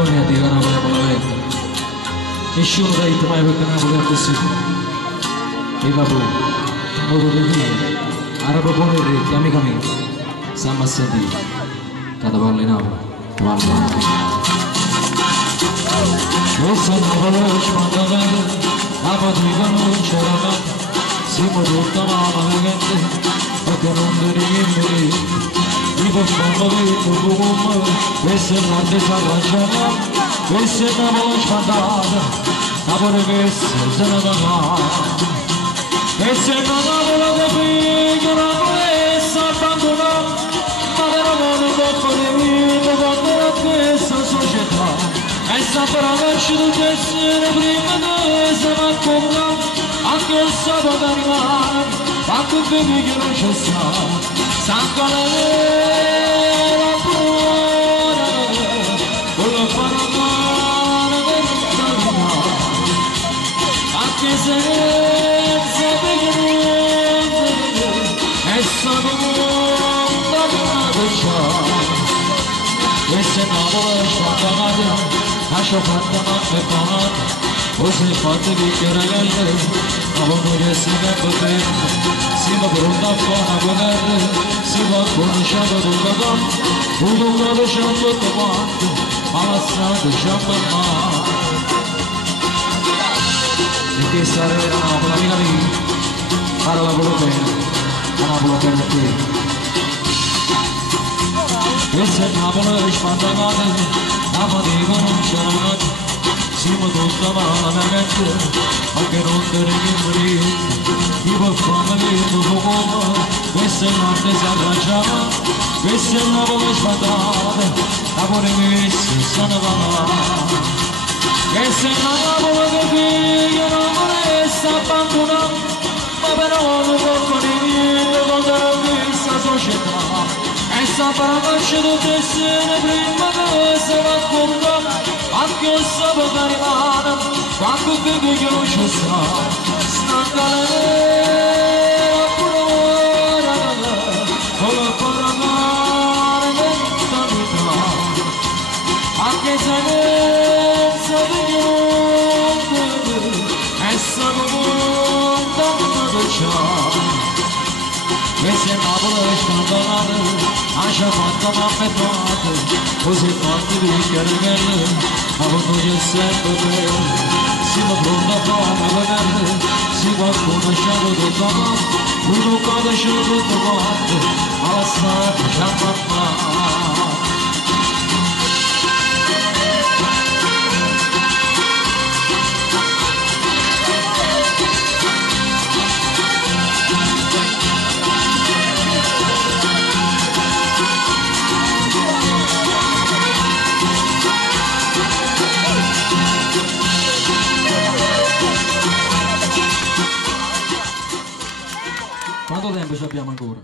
buoni a dire Napoli a Palavento. Nessuno da it mai perché Napoli è così. E va pure, modo di dire, arabo buone reti, amica mia, stiamo a sentire. Cada parla in Napoli, parla. Questa Napoli spanda bene, la fatica non c'era nata, siamo tutta mamma gente, perché non devi Vivo quando vedo come questa è l'arte s'arrangiata, questa è Napoli spandata, Napoli che se ne va. Questa è Napoli che picchia, Napoli si abbandona, ma però non può vivere quando è questa società. E sempre averci tutti essere prima di se ne comprare, anche il sabato arrivare, anche il baby che non c'è sta. Santo la vera buona, con la paramana dell'Italia, anche senza pegno, e sono montato già. Questa è Napoli spandata, lascio fatta ma è fatta, così fatte di ragazze, ma voglio essere bene. Siamo pronti a fare una guerra, siamo conosciuti tutta quanto, tutto conosciamo tutto quanto, ma la strada ci abbandonato. E questa era Napoli, amica mia, parla quello bene, la Napoli bene qui. Questa è Napoli spandata, la fatica non c'era nata, siamo tutta malamente, anche non te ne morire. Vivo fammi come, questa è l'arte s'arrangiava, questa è Napoli spandata, Napoli che se ne va. Questa è Napoli che figlia, Napoli si abbandona, ma però non può condividere con questa società. E saprà che tutte essere prima che se ne accorga, anche il sabato arrivare, quando vedi che non ci sta. Stanca la vera buona, con la paramana dell'Italia, anche senza pegno, e sono montato già. Questa è Napoli spandata, lascia fatta ma è fatta, così fatta di chiaramente, ma quando c'è sempre bene. Siamo pronti a fare una guerra, siamo conosciuti tutto quanto, tutto conosciuto tutto quanto, ma la strada ci abbandonato. Quanto tempo ci abbiamo ancora?